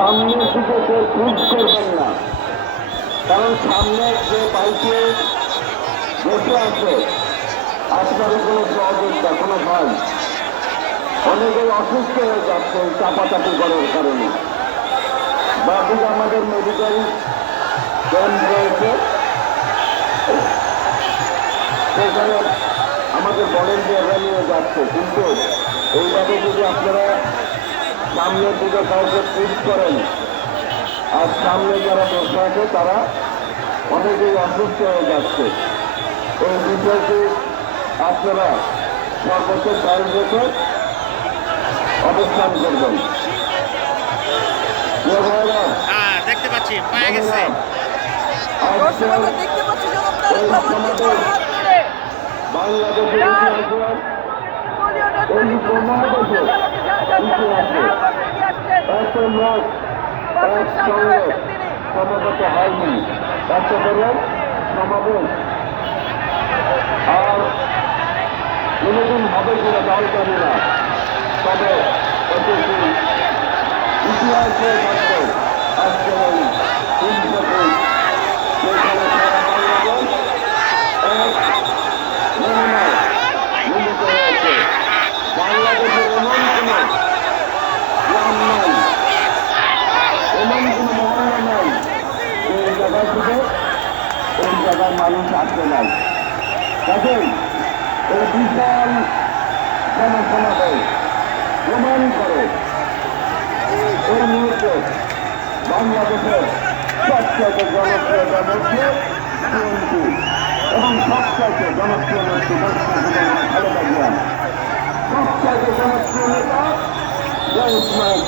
সামনের দিকে কেউ ক্রুজ করবেন না, কারণ সামনে যে বাইকে বসে আছে আপনার কোনো সহযোগিতা, কোনো ভয়, অনেকে অসুস্থ হয়ে যাচ্ছে চাপাচাপি করার কারণে। বাকি আমাদের মেডিকেল ক্যাম্প রয়েছে, সেখানে আমাদের ভলেন্টিয়াররা নিয়ে যাচ্ছে, কিন্তু এইভাবে যদি আপনারা সামনের দিকে কাউকে পুশ করেন আর সামনে যারা বসে আছে তারা অনেকেই অসুস্থ হয়ে যাচ্ছে, এই বিষয়টি আপনারা সর্বোচ্চ খেয়াল রেখে অবস্থান করবেন। দেখতে পাচ্ছি পায়ে গেছে। বাংলাদেশের এই মহাদেশের ইতিহাসে এত লোক একসঙ্গে সমাগত হয়নি, এত বড় সমাবেশ আর কোনোদিন হবে কিনা তাও জানি না, তবে এটি ইতিহাসে থাকবে আজকের এই দিনটাকে, যেখানে সারা বাংলাদেশ এক নমুনায় মিলিত হয়েছে। বাংলাদেশের এমন কোনো গ্রাম নাই, এমন কোনো মহল্লা নাই এই জায়গা থেকে এই জায়গার মানুষ আসতে নাই। দেখেন এই বিশাল জনসমাবেশ প্রমাণ করে এই মুহূর্তে বাংলাদেশের সবচেয়ে জনপ্রিয় মধ্যে বিএনপি এবং সবচেয়ে জনপ্রিয় মন্ত্রী খালেদা জিয়া, সবচেয়ে জনপ্রিয় নেতা ইসমাইল